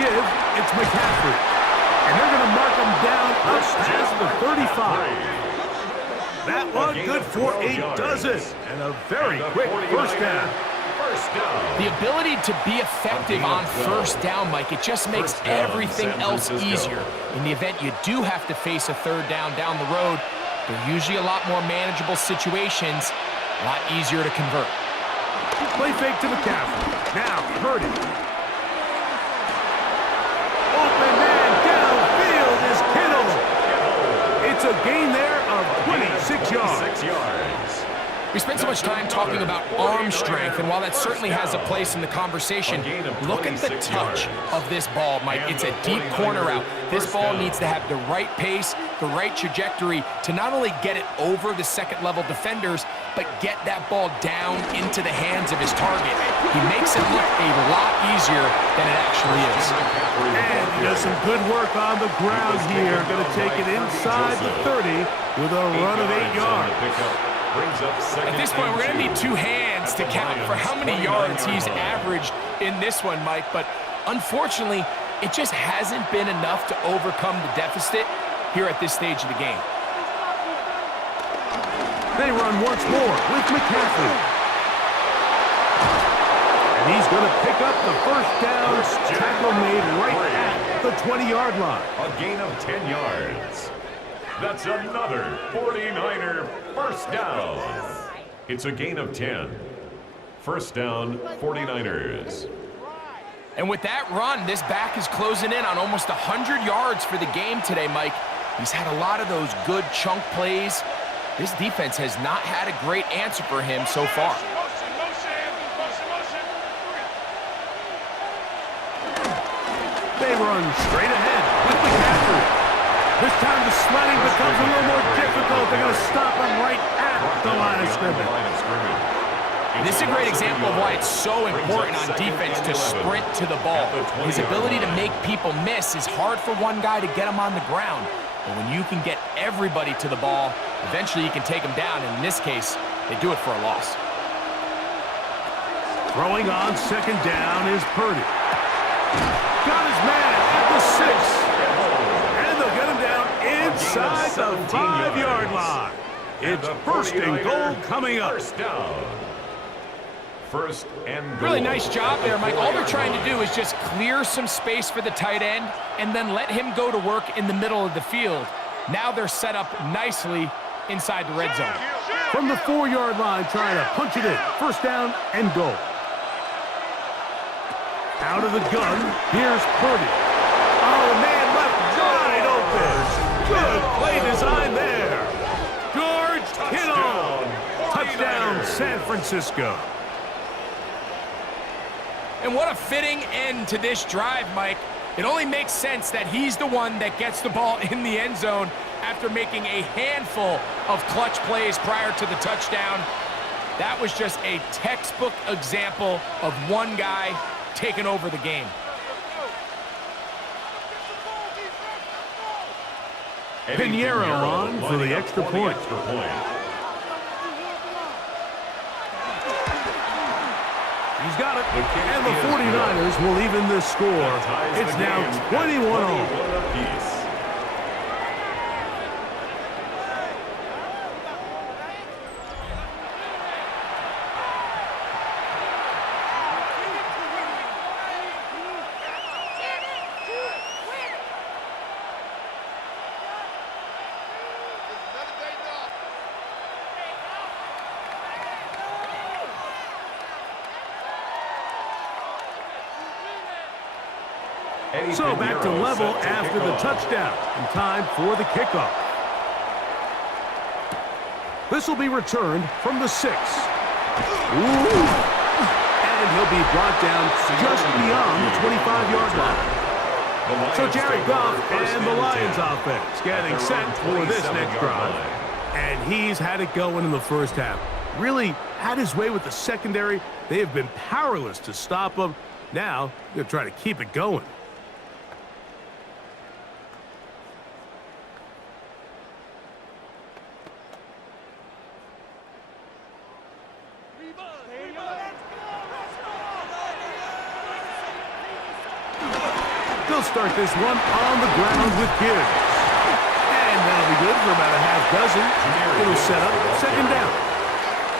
give. It's McCaffrey. And they're going to mark him down up past the 35. That one good for a dozen. And a very quick first down. The ability to be effective on first down, Mike, it just makes everything else easier. In the event you do have to face a third down the road, they're usually a lot more manageable situations, a lot easier to convert. Play fake to McCaffrey. Now, Purdy. Open man downfield is Kittle. It's a gain there of 26 yards. We spent so much time talking about arm strength, and while that certainly has a place in the conversation, look at the touch of this ball, Mike. It's a deep corner route. This ball needs to have the right pace, the right trajectory to not only get it over the second-level defenders, but get that ball down into the hands of his target. He makes it look a lot easier than it actually is. And he does some good work on the ground here. Going to take it inside the 30 with a run of 8 yards. At this point, we're going to need two hands to count for how many yards he's averaged in this one, Mike. But unfortunately, it just hasn't been enough to overcome the deficit here at this stage of the game. They run once more with McCaffrey. And he's going to pick up the first down. Tackle made right at the 20-yard line. A gain of 10 yards. That's another 49er first down. It's a gain of 10. First down, 49ers. And with that run, this back is closing in on almost 100 yards for the game today, Mike. He's had a lot of those good chunk plays. This defense has not had a great answer for him so far. They run straight ahead with McCaffrey. This time the sledding becomes a little more difficult. They're going to stop him right at the line of scrimmage. This is a great example of why it's so important on defense to sprint to the ball. His ability to make people miss is hard for one guy to get him on the ground. But when you can get everybody to the ball, eventually you can take them down. And in this case, they do it for a loss. Throwing on second down is Purdy. Got his man at the 6. Inside the 5-yard line. It's first and goal coming up. First and goal. Really nice job there, Mike. All they're trying to do is just clear some space for the tight end and then let him go to work in the middle of the field. Now they're set up nicely inside the red zone. From the 4-yard line, trying to punch it in. First down and goal. Out of the gun, here's Purdy. Oh, man, left wide open. Good play design there. George Kittle. Touchdown, San Francisco. And what a fitting end to this drive, Mike. It only makes sense that he's the one that gets the ball in the end zone after making a handful of clutch plays prior to the touchdown. That was just a textbook example of one guy taking over the game. Pinheiro on for the extra point. He's got it. And the 49ers will even this score. It's now 21-all. So back to level after the touchdown, and time for the kickoff. This will be returned from the 6. Ooh. And he'll be brought down just beyond the 25-yard line. So Jared Goff and the Lions offense getting set for this next drive. And he's had it going in the first half. Really had his way with the secondary. They have been powerless to stop him. Now, they're trying to keep it going. They'll start this one on the ground with Gibbs. And that'll be good for about a half dozen. It'll set up second down.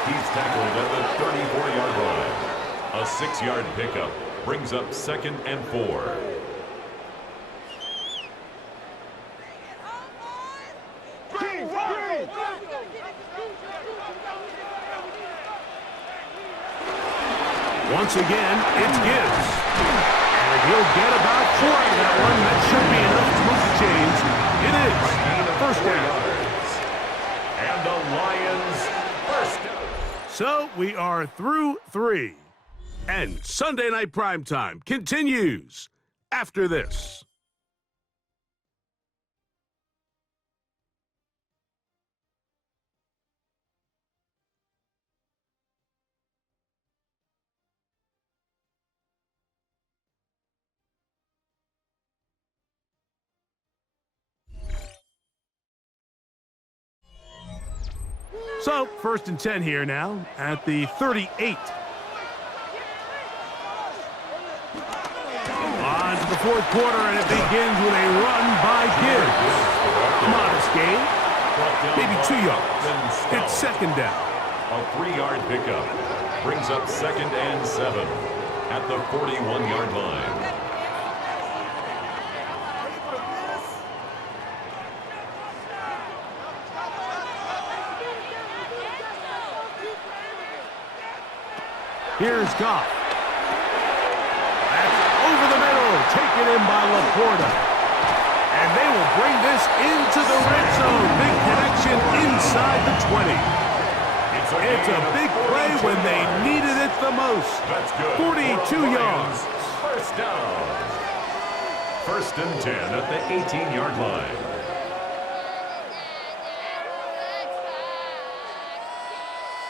He's tackled at the 34-yard line. A 6-yard pickup brings up second and 4. Once again, it's Gibbs. And he'll get about 4 out of that one. That should be enough to move the chains. It is. First down. And the Lions first down. So we are through 3. And Sunday Night Primetime continues after this. So, 1st and 10 here now at the 38. On to the 4th quarter, and it begins with a run by Gibbs. Modest gain, maybe 2 yards. It's second down. A 3-yard pickup brings up second and 7 at the 41-yard line. Here's Goff. That's over the middle, taken in by Laporta. And they will bring this into the red zone. Big connection inside the 20. It's a big play when they needed it the most. That's good. 42 yards. First down. 1st and 10 at the 18-yard line.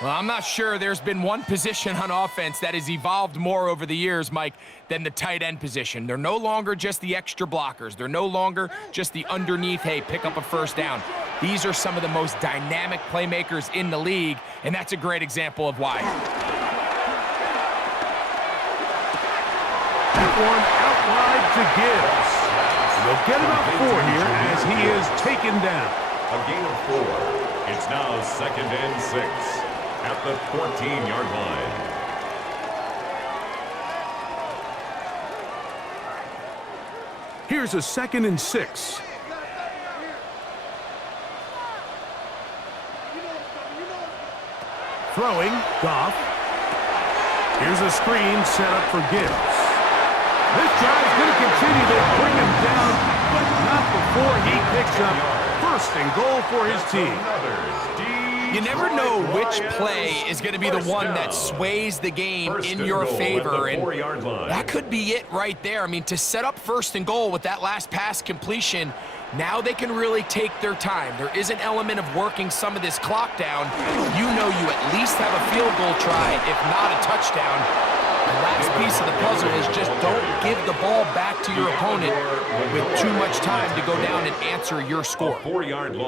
Well, I'm not sure there's been one position on offense that has evolved more over the years, Mike, than the tight end position. They're no longer just the extra blockers. They're no longer just the underneath, hey, pick up a first down. These are some of the most dynamic playmakers in the league, and that's a great example of why. That one out wide to Gibbs. They'll get about 4 here as he is taken down. A gain of 4. It's now 2nd and 6. At the 14-yard line. Here's a 2nd and 6. Throwing, Goff. Here's a screen set up for Gibbs. This drive's going to continue. They bring him down, but not before he picks up 1st and goal for his team. You never know which play is going to be the one that sways the game in your favor, and that could be it right there. I mean, to set up 1st and goal with that last pass completion, now they can really take their time. There is an element of working some of this clock down. You know you at least have a field goal try, if not a touchdown. The last piece of the puzzle is just don't give the ball back to your opponent with too much time to go down and answer your score.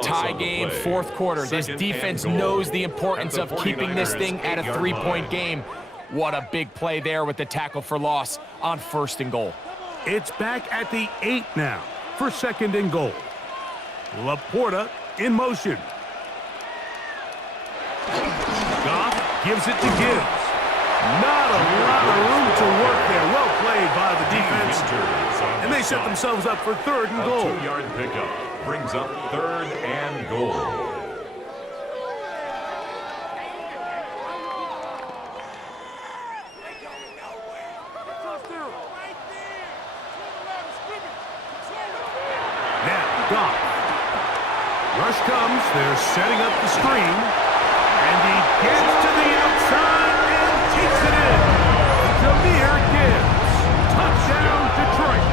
Tie game, 4th quarter. This defense knows the importance of keeping this thing at a 3-point game. What a big play there with the tackle for loss on 1st and goal. It's back at the 8 now for 2nd and goal. Laporta in motion. Goff gives it to Gibbs. Not a lot of room to work there. Well played by the defense. And they set themselves up for 3rd and goal. A 2-yard pickup brings up 3rd and goal. Now, Goff. Rush comes. They're setting up the screen. And he gets to the outside and takes it in. Jahmyr Gibbs. Touchdown, Detroit.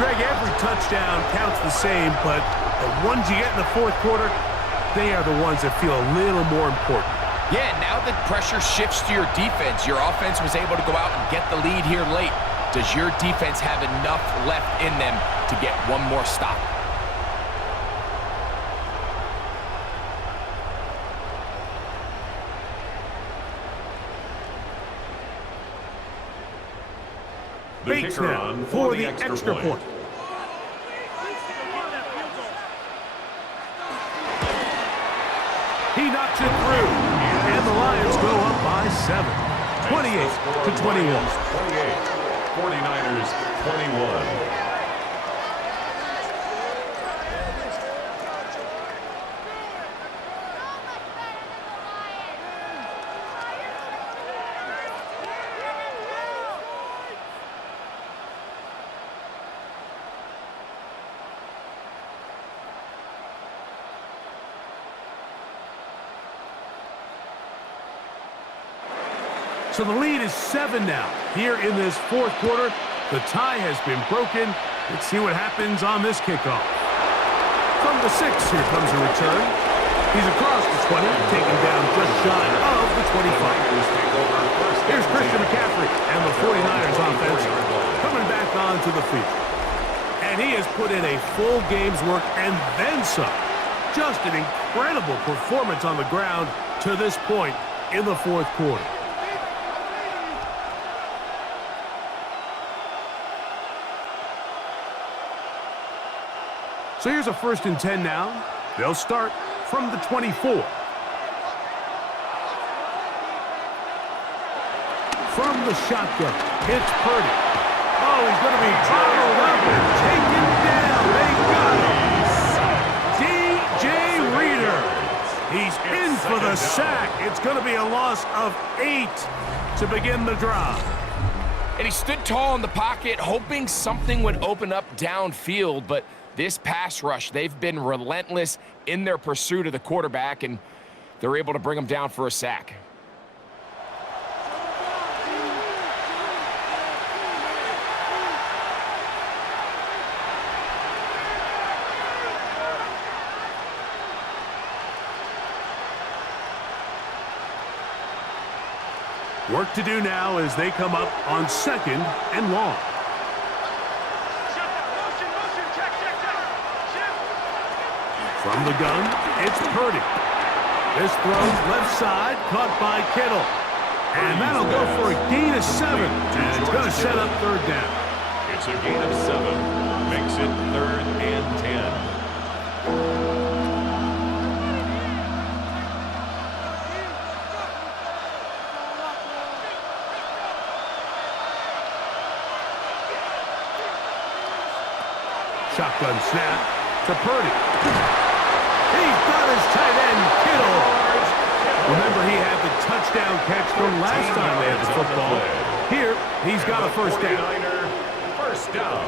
Greg, every touchdown counts the same, but the ones you get in the 4th quarter, they are the ones that feel a little more important. Yeah, now that pressure shifts to your defense, your offense was able to go out and get the lead here late. Does your defense have enough left in them to get one more stop? Bates kicker now on for the extra point. He knocks it through, and the Lions go up by 7, 28-21. 49ers 21. So the lead is 7 now. Here in this fourth quarter, the tie has been broken. Let's see what happens on this kickoff. From the 6, here comes a return. He's across the 20, taken down just shy of the 25. Here's Christian McCaffrey and the 49ers offense coming back onto the field. And he has put in a full game's work and then some. Just an incredible performance on the ground to this point in the fourth quarter. So here's a 1st and 10 now. They'll start from the 24. From the shotgun, it's Purdy. Oh, he's going to be bottled up and taken down. They got him. DJ Reader. He's in for the sack. It's going to be a loss of 8 to begin the drive. And he stood tall in the pocket, hoping something would open up downfield, but this pass rush, they've been relentless in their pursuit of the quarterback, and they're able to bring him down for a sack. Work to do now as they come up on 2nd and long. From the gun, it's Purdy. This throw left side, caught by Kittle. And that'll go for a gain of 7. And it's going to set up 3rd down. It's a gain of 7. Makes it 3rd and 10. Shotgun snap to Purdy. He's got his tight end, Kittle. Remember, he had the touchdown catch from last time they had the football. Here, he's got a 1st down. First down.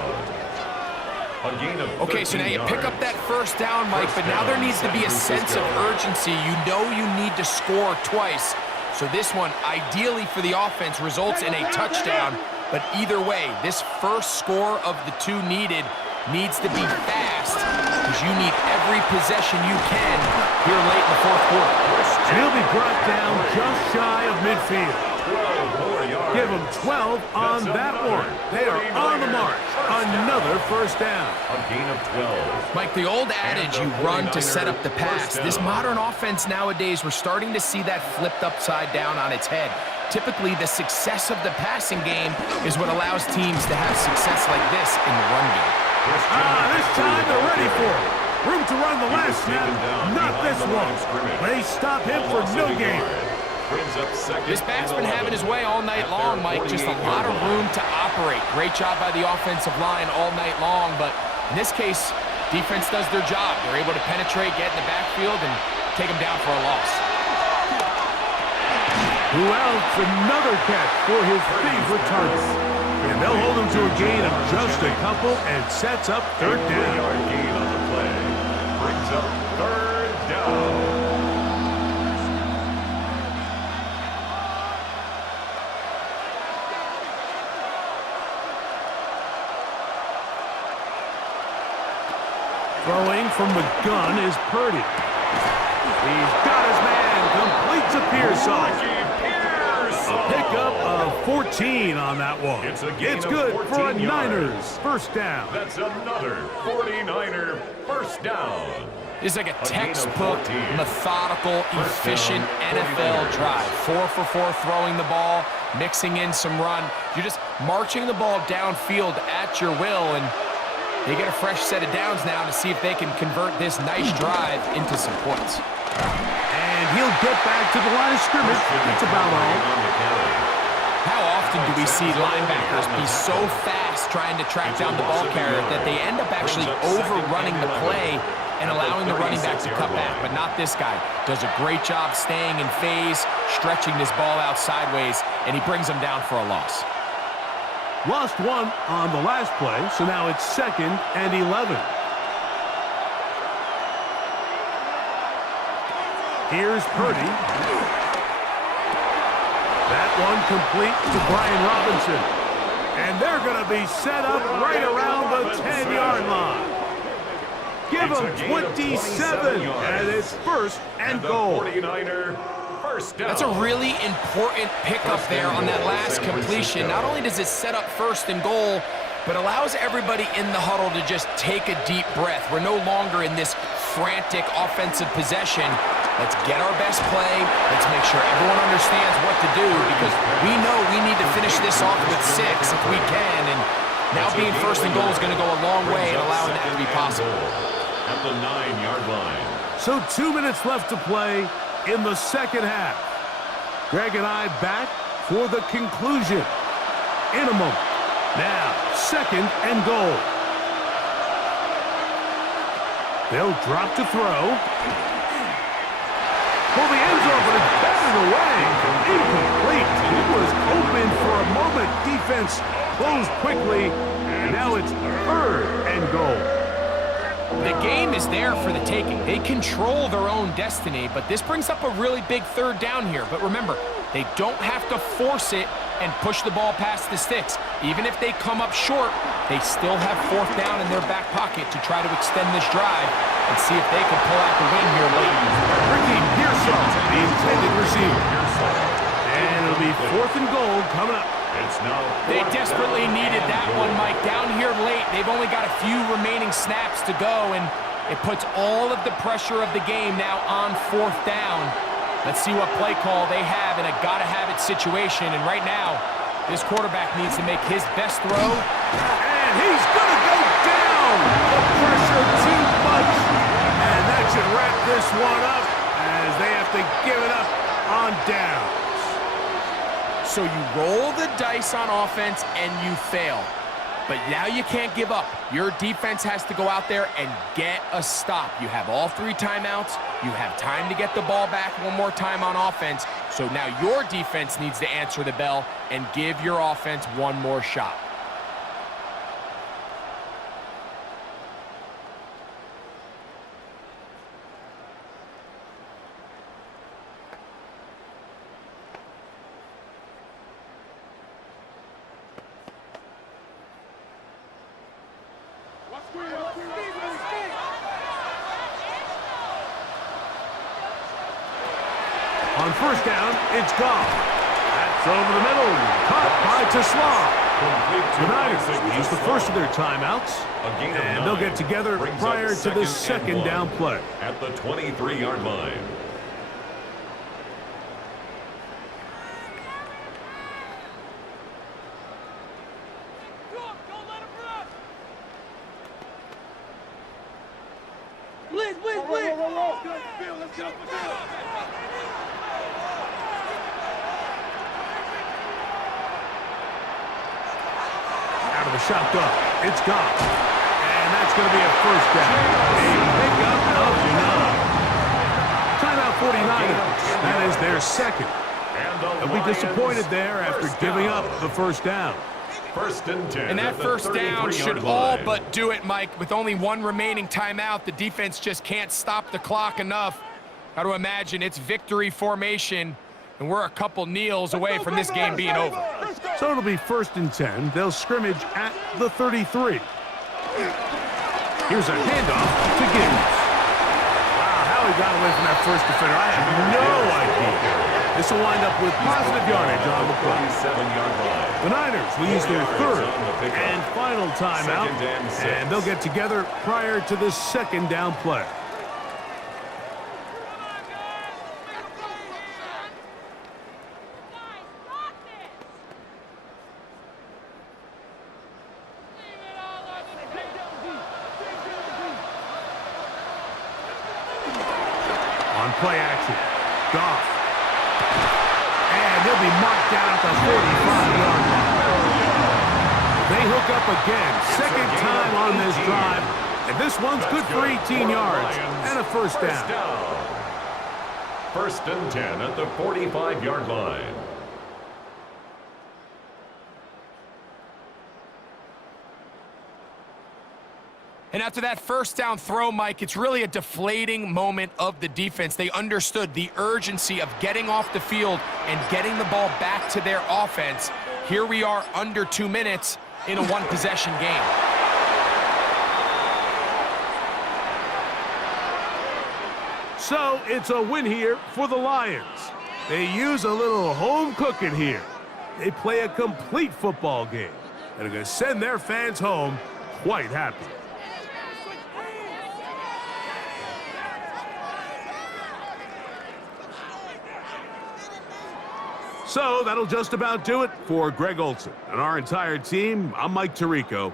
A gain of 13 Okay, so now you pick up that 1st down, Mike, but now there needs to be a sense of urgency. You know you need to score twice. So this one, ideally for the offense, results in a touchdown. But either way, this first score of the 2 needed needs to be fast, because you need every possession you can here late in the fourth quarter. And he'll be brought down just shy of midfield. 12 more yards. Give them 12 on that one. They are on the march. Another 1st down. A gain of 12. Mike, the old adage, you run to set up the pass. This modern offense nowadays, we're starting to see that flipped upside down on its head. Typically, the success of the passing game is what allows teams to have success like this in the run game. This time they're ready for it. Room to run the last snap. Not this one. They stop him for no gain. This back's been having his way all night long, Mike. Just a lot of room to operate. Great job by the offensive line all night long, but in this case, defense does their job. They're able to penetrate, get in the backfield, and take him down for a loss. Who else? Another catch for his favorite target. And they'll hold him to a gain of just a couple and sets up 3rd down. 3-yard gain on the play. Brings up 3rd down. Throwing from the gun is Purdy. He's got his man. Completes a Pearson. A pickup of 14 on that one. It's good for a yards. Niners 1st down. That's another 49er 1st down. This is like a gain of textbook, 14. methodical, efficient down, NFL 49ers. drive. 4 for 4 throwing the ball, mixing in some run. You're just marching the ball downfield at your will, and they get a fresh set of downs now to see if they can convert this nice drive into some points. And he'll get back to the line of scrimmage. That's about all. How often do we see linebackers be so fast trying to track down the ball carrier that they end up actually overrunning the play and allowing the running back to cut back? But not this guy. Does a great job staying in phase, stretching this ball out sideways, and he brings them down for a loss. Lost one on the last play, so now it's 2nd and 11. Here's Purdy. That one complete to Brian Robinson. And they're going to be set up right around the 10-yard line. Give them 27, and it's 1st and goal. 49er first down. That's a really important pickup there on that last completion. Not only does it set up 1st and goal, but allows everybody in the huddle to just take a deep breath. We're no longer in this frantic offensive possession. Let's get our best play. Let's make sure everyone understands what to do, because we know we need to finish this off with 6 if we can. And now being 1st and goal is going to go a long way in allowing that to be possible. At the 9-yard line. So 2 minutes left to play in the 2nd half. Greg and I back for the conclusion in a moment. Now, 2nd and goal. They'll drop to throw. Well, the end zone, but it's batted away. Incomplete. It was open for a moment. Defense closed quickly, and now it's 3rd and goal. The game is there for the taking. They control their own destiny, but this brings up a really big 3rd down here. But remember, they don't have to force it and push the ball past the sticks. Even if they come up short, they still have 4th down in their back pocket to try to extend this drive and see if they can pull out the win here late. Ricky Pearson, the intended receiver. And it'll be 4th and goal coming up. It's now They desperately needed that one, Mike. Down here late, they've only got a few remaining snaps to go, and it puts all of the pressure of the game now on 4th down. Let's see what play call they have in a gotta-have-it situation. And right now, this quarterback needs to make his best throw. And he's going to go down. The pressure too much. And that should wrap this one up as they have to give it up on downs. So you roll the dice on offense and you fail. But now you can't give up. Your defense has to go out there and get a stop. You have all 3 timeouts. You have time to get the ball back one more time on offense. So now your defense needs to answer the bell and give your offense one more shot. On 1st down, it's gone. That's over the middle. Caught by Tesla. The Niners use the first of their timeouts, and they'll get together prior to the 2nd down play. At the 23-yard line. Out of the shotgun, it's gone. And that's going to be a 1st down. A pickup of 9. Timeout 49ers. That is their 2nd. They'll be disappointed there after giving up the 1st down. 1st and 10. And that 1st down should all but do it, Mike. With only 1 remaining timeout, the defense just can't stop the clock enough. Got to imagine it's victory formation, and we're a couple kneels away from this game being over. So it'll be 1st and 10. They'll scrimmage at the 33. Here's a handoff to Gibbs. Wow, how he got away from that 1st defender, I have no idea. This will wind up with positive yardage on the play. 27-yard line. The Niners will use their 3rd and final timeout, and they'll get together prior to the 2nd down play. play action. Goff. And he'll be marked down at the 45-yard line. They hook up again, second time on this drive, and this one's good for 18 yards and a first down. First and 10 at the 45-yard line. And after that first down throw, Mike, it's really a deflating moment of the defense. They understood the urgency of getting off the field and getting the ball back to their offense. Here we are under 2 minutes in a one-possession game. So it's a win here for the Lions. They use a little home cooking here. They play a complete football game and are going to send their fans home quite happy. So that'll just about do it for Greg Olson and our entire team. I'm Mike Tirico.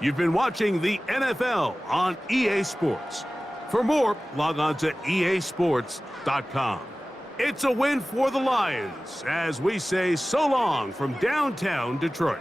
You've been watching the NFL on EA Sports. For more, log on to easports.com. It's a win for the Lions as we say so long from downtown Detroit.